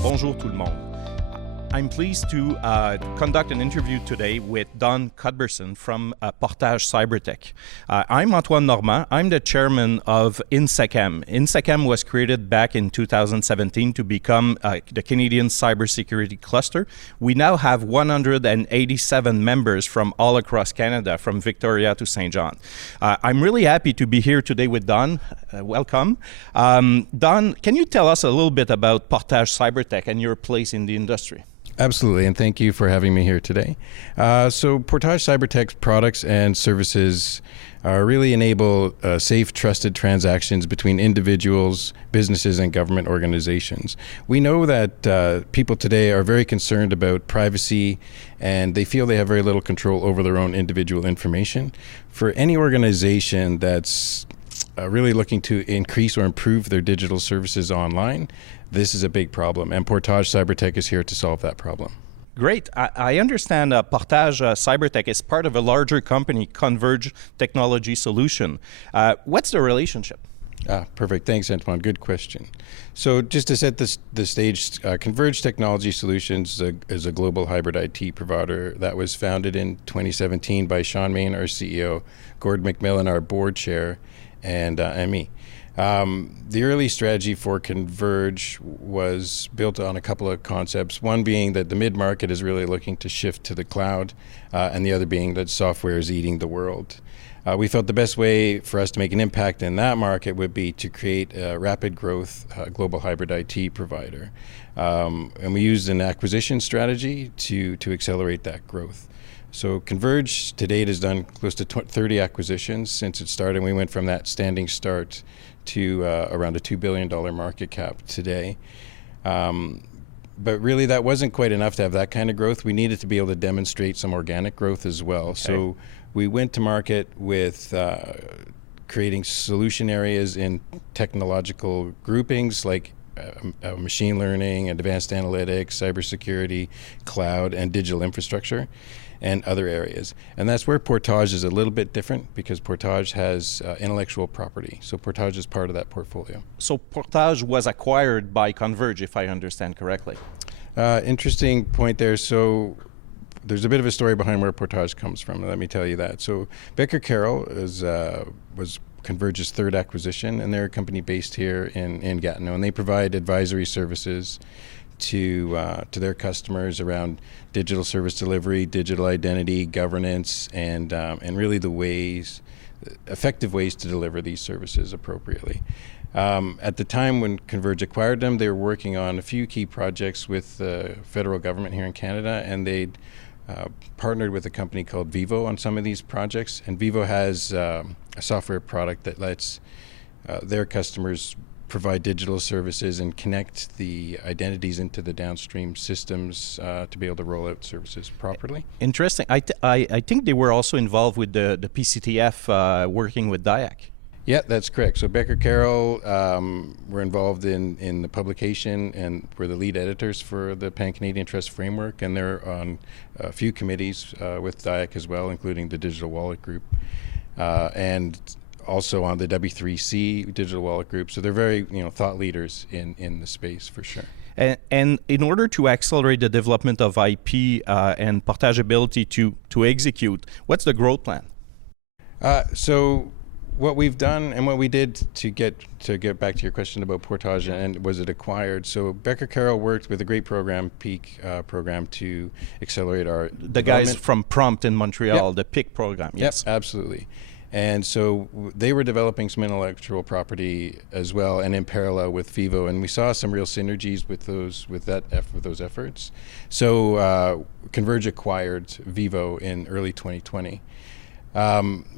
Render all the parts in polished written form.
Bonjour tout le monde. I'm pleased to conduct an interview today with Don Cuthbertson from Portage Cybertech. I'm Antoine Normand. I'm the chairman of INSECAM. INSECAM was created back in 2017 to become the Canadian cybersecurity cluster. We now have 187 members from all across Canada, from Victoria to St. John. I'm really happy to be here today with Don. Welcome. Don, can you tell us a little bit about Portage Cybertech and your place in the industry? Absolutely, and thank you for having me here today. So Portage Cybertech's products and services really enable safe, trusted transactions between individuals, businesses, and government organizations. We know that people today are very concerned about privacy, and they feel they have very little control over their own individual information. For any organization that's really looking to increase or improve their digital services online, this is a big problem, and Portage Cybertech is here to solve that problem. Great. I understand Portage Cybertech is part of a larger company, Converge Technology Solution. What's the relationship? Perfect. Thanks, Antoine. Good question. So just to set the stage, Converge Technology Solutions is a global hybrid IT provider that was founded in 2017 by Sean Main, our CEO, Gord McMillan, our board chair, and me. The early strategy for Converge was built on a couple of concepts, one being that the mid-market is really looking to shift to the cloud, and the other being that software is eating the world. We felt the best way for us to make an impact in that market would be to create a rapid growth global hybrid IT provider. And we used an acquisition strategy to accelerate that growth. So Converge to date has done close to 30 acquisitions since it started. We went from that standing start to around a $2 billion market cap today. But really that wasn't quite enough to have that kind of growth. We needed to be able to demonstrate some organic growth as well. Okay. So we went to market with creating solution areas in technological groupings like machine learning, advanced analytics, cybersecurity, cloud, and digital infrastructure, and other areas. And that's where Portage is a little bit different, because Portage has intellectual property. So Portage is part of that portfolio. So Portage was acquired by Converge, if I understand correctly. Interesting point there. So there's a bit of a story behind where Portage comes from. Let me tell you that. So Becker Carroll was Converge's third acquisition, and they're a company based here in Gatineau, and they provide advisory services to their customers around digital service delivery, digital identity, governance, and really the effective ways to deliver these services appropriately. At the time when Converge acquired them, they were working on a few key projects with the federal government here in Canada, and they'd partnered with a company called Vivo on some of these projects. And Vivo has a software product that lets their customers provide digital services and connect the identities into the downstream systems to be able to roll out services properly. Interesting. I think they were also involved with the PCTF working with DIAC. Yeah, that's correct. So Becker Carroll were involved in the publication and were the lead editors for the Pan-Canadian Trust Framework, and they're on a few committees with DIAC as well, including the Digital Wallet Group, and also on the W3C Digital Wallet Group. So they're very thought leaders in the space for sure. And in order to accelerate the development of IP and Portage ability to execute, what's the growth plan? So what we've done and what we did to get back to your question about Portage and was it acquired. So Becker Carroll worked with a great program, PEAK program, to accelerate our the guys from Prompt in Montreal, the PEAK program. Yes, yep, absolutely. And so they were developing some intellectual property as well, and in parallel with Vivo, and we saw some real synergies with those efforts. So Converge acquired Vivo in early 2020.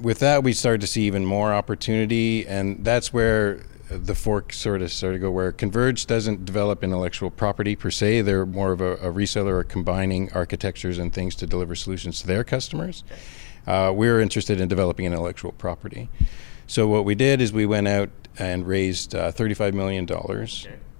With that, we started to see even more opportunity, and that's where the fork sort of started to go, where Converge doesn't develop intellectual property per se. They're more of a reseller or combining architectures and things to deliver solutions to their customers. We're interested in developing intellectual property. So what we did is we went out and raised $35 million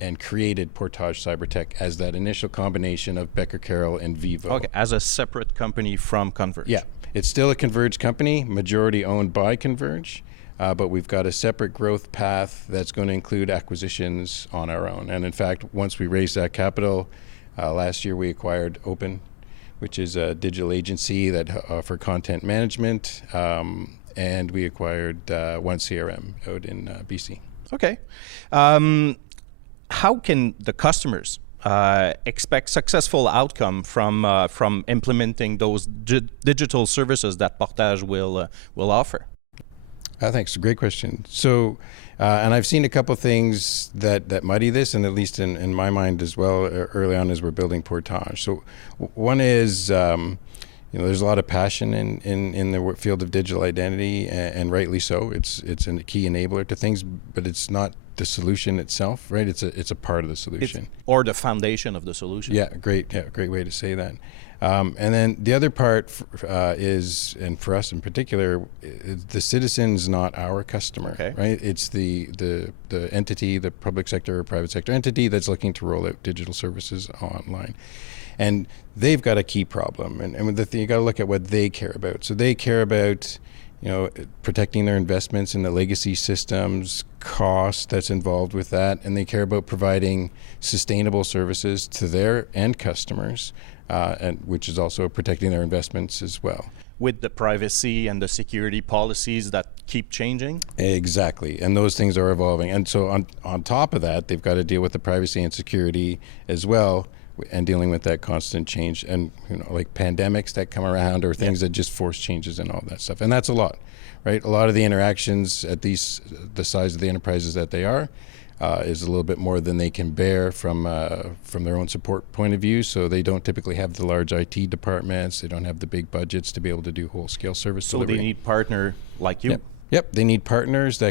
and created Portage Cybertech as that initial combination of Becker Carroll and Vivo. Okay, as a separate company from Converge. Yeah, it's still a Converge company, majority owned by Converge, but we've got a separate growth path that's going to include acquisitions on our own. And in fact, once we raised that capital, last year we acquired Open, which is a digital agency that for content management, and we acquired One CRM out in BC. Okay. How can the customers expect successful outcome from implementing those digital services that Portage will offer? Thanks. Great question. So, and I've seen a couple things that muddy this, and at least in my mind as well, early on as we're building Portage. So, one is, there's a lot of passion in the field of digital identity, and rightly so. It's a key enabler to things, but it's not the solution itself, right? It's a part of the solution, or the foundation of the solution. Yeah, great way to say that. And then the other part is, and for us in particular, the citizen's not our customer, right? It's the entity, the public sector or private sector entity that's looking to roll out digital services online. And they've got a key problem, and the thing, you got to look at what they care about. So they care about, protecting their investments in the legacy systems, cost that's involved with that, and they care about providing sustainable services to their end customers, and which is also protecting their investments as well. With the privacy and the security policies that keep changing? Exactly, and those things are evolving. And so on top of that, they've got to deal with the privacy and security as well, and dealing with that constant change, and like pandemics that come around, or things that just force changes and all that stuff. And that's a lot, right? A lot of the interactions at the size of the enterprises that they are, is a little bit more than they can bear from their own support point of view. So they don't typically have the large IT departments. They don't have the big budgets to be able to do whole scale service delivery. So they need partner like you. Yep. They need partners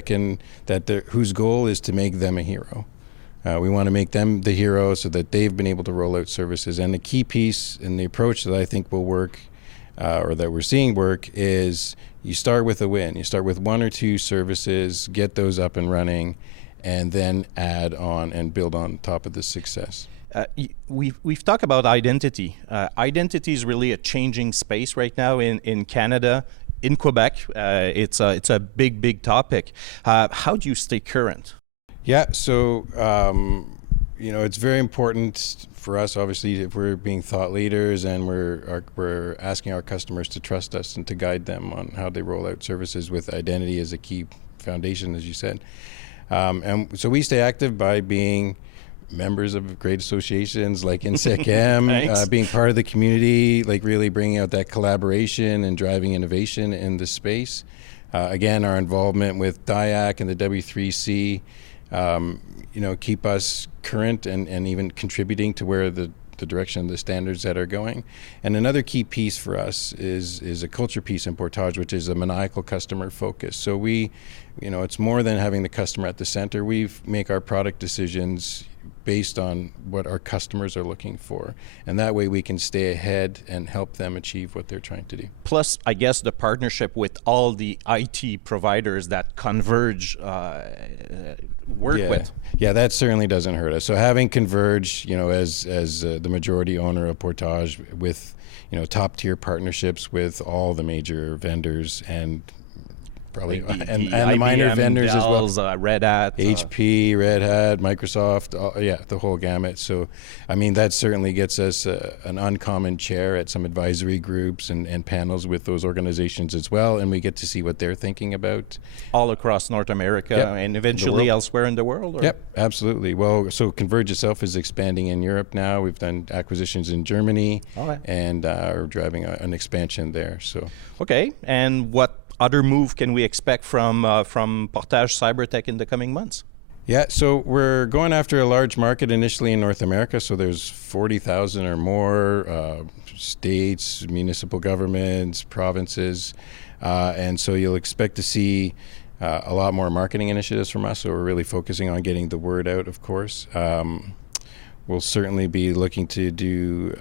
whose goal is to make them a hero. We want to make them the hero so that they've been able to roll out services. And the key piece in the approach that I think will work, or that we're seeing work, is you start with a win. You start with one or two services, get those up and running, and then add on and build on top of the success. We've talked about identity. Identity is really a changing space right now in Canada. In Quebec, it's a big topic. How do you stay current? Yeah, so it's very important for us, obviously, if we're being thought leaders and we're asking our customers to trust us and to guide them on how they roll out services, with identity as a key foundation, as you said. And so we stay active by being members of great associations like INSECM, being part of the community, like really bringing out that collaboration and driving innovation in the space. Again, our involvement with DIAC and the W3C, keep us current and even contributing to where the direction of the standards that are going. And another key piece for us is a culture piece in Portage, which is a maniacal customer focus. So we, it's more than having the customer at the center. We make our product decisions based on what our customers are looking for. And that way we can stay ahead and help them achieve what they're trying to do. Plus, I guess the partnership with all the IT providers that Converge work with. Yeah, that certainly doesn't hurt us. So having Converge, as the majority owner of Portage, with top tier partnerships with all the major vendors and probably like and the minor vendors Dell's, as well. Red Hat, HP, Red Hat, Microsoft, the whole gamut. So, that certainly gets us an uncommon chair at some advisory groups and panels with those organizations as well, and we get to see what they're thinking about. All across North America and eventually elsewhere in the world? Or? Yep, absolutely. Well, so Converge itself is expanding in Europe now. We've done acquisitions in Germany, and are driving an expansion there. So. Okay, and what other move can we expect from Portage Cybertech in the coming months? Yeah, so we're going after a large market initially in North America. So there's 40,000 or more states, municipal governments, provinces, and so you'll expect to see a lot more marketing initiatives from us. So we're really focusing on getting the word out, of course. We'll certainly be looking to do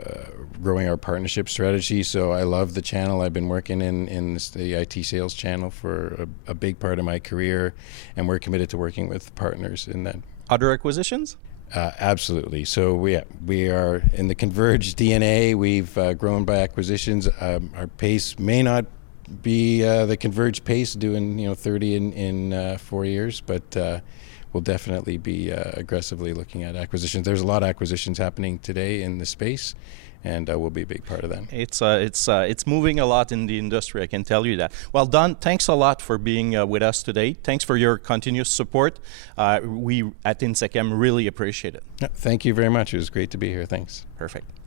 growing our partnership strategy. So I love the channel. I've been working in the IT sales channel for a big part of my career, and we're committed to working with partners in that. Other acquisitions? Absolutely. So we are in the Converge DNA. We've grown by acquisitions. Our pace may not be the converged pace, doing 30 in 4 years, but we'll definitely be aggressively looking at acquisitions. There's a lot of acquisitions happening today in the space, and we'll be a big part of that. It's moving a lot in the industry, I can tell you that. Well, Don, thanks a lot for being with us today. Thanks for your continuous support. We at INSECAM really appreciate it. Thank you very much. It was great to be here. Thanks. Perfect.